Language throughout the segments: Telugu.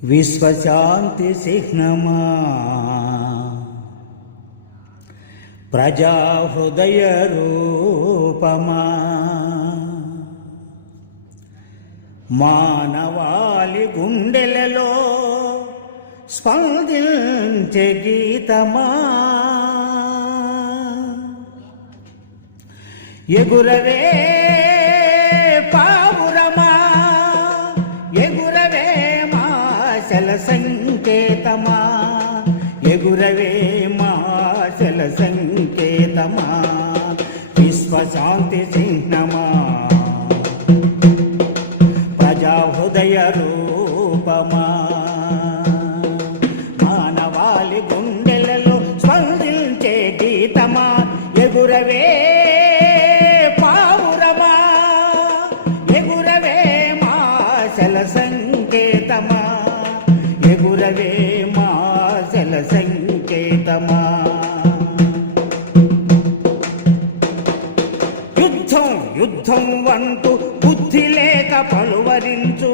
విశ్వశాంతి చిహ్నమా ప్రజాహృదయ రూపమా మానవాళి గుండెలలో స్పందించే గీతమా ఎగురవే పావురమా ఎగురవే మాశల సంకేతమా ఎగురవే మాశల సంకేతమా విశ్వశాంతి చిహ్నమా ప్రజా హృదయ రూపమా మానవాళి గుండెలలో స్పందించే గీతమా ఎగురవే పావురమా ఎగురవే మాశల సంకేతమా ఎగురవే మాశల సంకేతమా యుద్ధం యుద్ధం అంటూ బుద్ధి లేక పలువరించు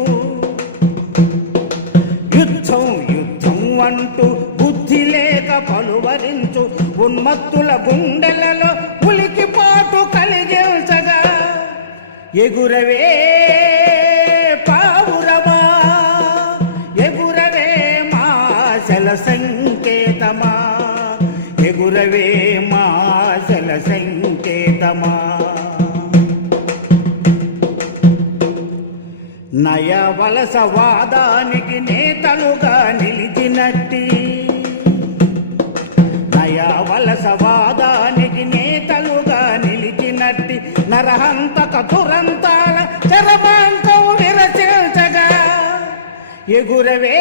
యుద్ధం యుద్ధం అంటూ బుద్ధి లేక పలువరించు ఉన్మత్తుల గుండెలలో ఉలికిపాటు కలిగించగా ఎగురవే పావురమా ఎగురవే మాశల సంకేతమా ఎగురవే మాశల సంకేతమా నయ వలసవాదానికి నేతలుగా నిలిచినట్టి నయ వలసవాదానికి నేతలుగా నిలిచినట్టి నరహంతక దురంతాల చరమాంకం విరచించగా ఎగురవే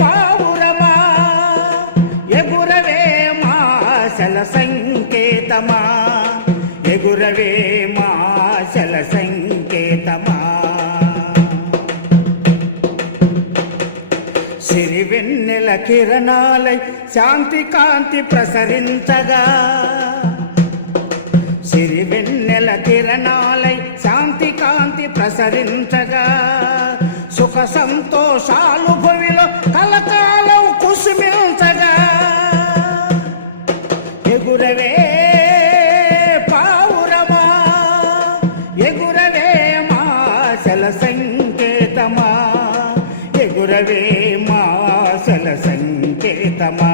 పావురమా ఎగురవే మాశల సంకేతమా ఎగురవే మాశల సంకేతమా సిరివెన్నెల కిరణాలై శాంతి కాంతి ప్రసరించగా సిరివెన్నెల కిరణాలై శాంతి కాంతి ప్రసరించగా సుఖ సంతోషాలు భూమిలో కలకాలం కుసుమించగా ఎగురవే పావురమా ఎగురవే మాశల సంకేతమా ఎగురవే మాశల సంకేతమా